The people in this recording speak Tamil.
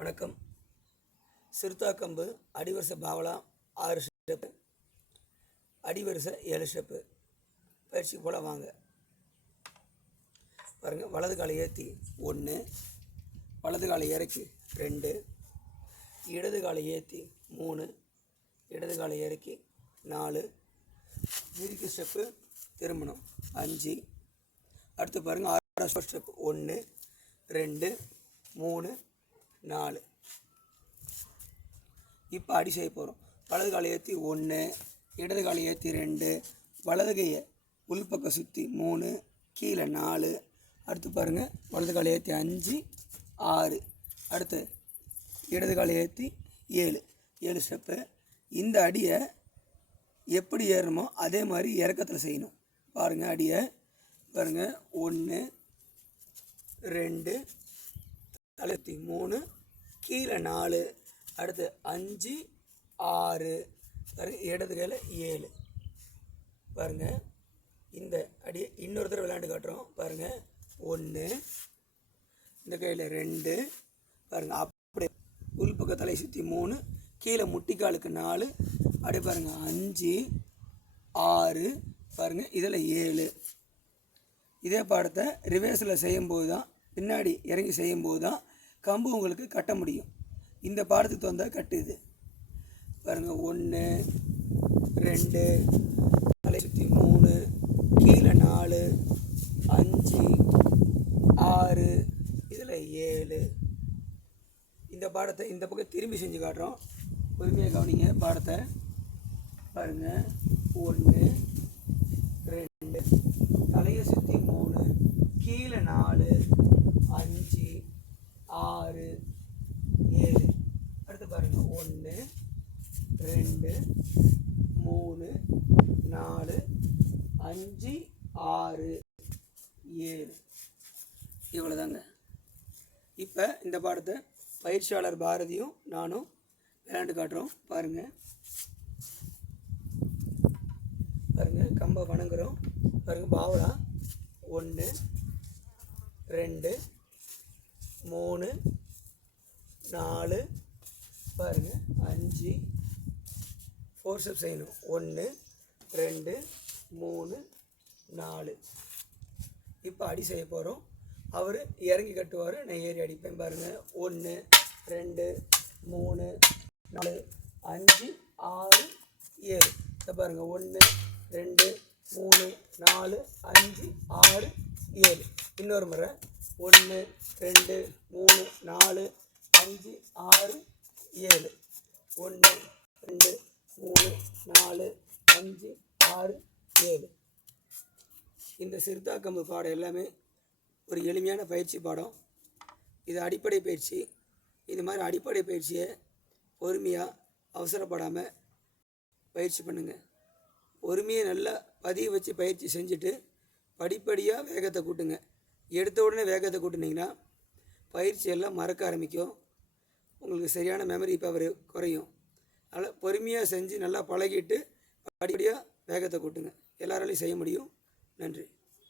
வணக்கம். சிறுத்தாக்கம்பு அடிவரிசை பாவலா ஆறு ஸ்டெப்பு அடிவரிசை ஏழு ஸ்டெப்பு பயிற்சி போல் வாங்க. பாருங்கள் வலது காலை ஏற்றி ஒன்று வலது காலை இறக்கி ரெண்டு இடது காலை ஏற்றி மூணு இடது காலை இறக்கி நாலு. விரிக்கு ஸ்டெப்பு திரும்பணும். அஞ்சு. அடுத்து பாருங்கள் ஆறு ஸ்டெப் ஒன்று ரெண்டு மூணு நாலு. இப்போ அடி செய்ய போகிறோம் வலது காலை ஏற்றி ஒன்று இடது காலை ஏற்றி ரெண்டு வலது கையை உள்பக்கம் சுற்றி மூணு கீழே நாலு. அடுத்து பாருங்கள் வலது காலை ஏற்றி அஞ்சு ஆறு. அடுத்து இடது காலை ஏற்றி ஏழு. ஏழு ஸ்டெப்பு இந்த அடியை எப்படி ஏறணுமோ அதே மாதிரி இறக்கத்தில் செய்யணும். பாருங்கள் அடியை. பாருங்கள் ஒன்று ரெண்டு தலைத்தி மூணு கீழே நாலு அடுத்து அஞ்சு ஆறு. பாருங்க இடது கையில் ஏழு. பாருங்கள் இந்த அடியை இன்னொருத்தர் விளையாண்டு காட்டுறோம். பாருங்கள் ஒன்று இந்த கையில் ரெண்டு. பாருங்கள் அப்படியே உள்பக்க தலை சுற்றி மூணு கீழே முட்டிக்காலுக்கு நாலு அப்படியே பாருங்கள் அஞ்சு ஆறு. பாருங்கள் இதில் ஏழு. இதே பாடத்தை ரிவேர்ஸில் செய்யும்போது தான் பின்னாடி இறங்கி செய்யும்போது தான் கம்பு உங்களுக்கு கட்ட முடியும். இந்த பாடத்துக்கு தகுந்த கட்டுது பாருங்கள் ஒன்று ரெண்டு தலை சுற்றி மூணு கீழே நாலு அஞ்சு ஆறு இதில் ஏழு. இந்த பாடத்தை இந்த பக்கம் திரும்பி செஞ்சு காட்டுறோம். பொறுமையாக கவனிங்க பாடத்தை. பாருங்கள் ஒன்று ரெண்டு தலையை சுற்றி மூணு கீழே நாலு அஞ்சு ஆறு ஏழு. அடுத்து பாருங்கள் ஒன்று ரெண்டு மூணு நாலு அஞ்சு ஆறு ஏழு. இவ்வளோதாங்க இப்போ இந்த பாடத்தை பயிற்சியாளர் பாரதியும் நானும் விளையாண்டு காட்டுறோம். பாருங்கள் பாருங்கள் கம்பை வணங்குறோம். பாருங்கள் பாவலா. ஒன்று ரெண்டு மூணு நாலு பாருங்க அஞ்சு. ஃபோர் ஸ்டெப் செய்யணும். ஒன்று ரெண்டு மூணு நாலு. இப்போ அடி செய்ய போகிறோம் அவர் இறங்கி கட்டுவார். நான் ஏறி அடிப்பேன். பாருங்கள் ஒன்று ரெண்டு மூணு நாலு அஞ்சு ஆறு ஏழு. இதை பாருங்கள் ஒன்று ரெண்டு மூணு நாலு அஞ்சு ஆறு ஏழு. இன்னொரு முறை. ஒன்று ரெண்டு மூணு நாலு அஞ்சு ஆறு ஏழு. ஒன்று ரெண்டு மூணு நாலு அஞ்சு ஆறு ஏழு. இந்த சிறுத்தாக்கம்பு பாடம் எல்லாமே ஒரு எளிமையான பயிற்சி பாடம். இது அடிப்படை பயிற்சி. இது மாதிரி அடிப்படை பயிற்சியை பொறுமையாக அவசரப்படாமல் பயிற்சி பண்ணுங்கள் பொறுமையை நல்லா பதிய வச்சு பயிற்சி செஞ்சுட்டு படிப்படியாக வேகத்தை கூட்டுங்க. எடுத்த உடனே வேகத்தை கூட்டினீங்கன்னா பயிற்சி எல்லாம் மறக்க ஆரம்பிக்கும். உங்களுக்கு சரியான மெமரி பவர் குறையும். அதனால் பொறுமையாக செஞ்சு நல்லா பழகிட்டு படிப்படியாக வேகத்தை கூட்டுங்க. எல்லாராலையும் செய்ய முடியும். நன்றி.